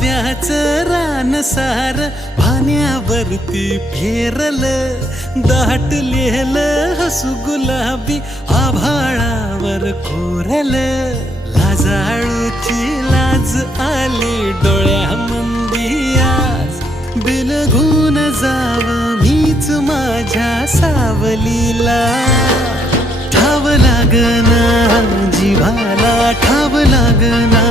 फुलव्याच रान सार पाण्यावरती फेरल, दाटलेलं हसू गुलाबी आभाळावर कोरल. लाजाळूची लाज आली डोळ्यामंदी आज, बिलगून जाव मीच माझ्या सावलीला. ठाव लागना जीवाला, ठाव लागना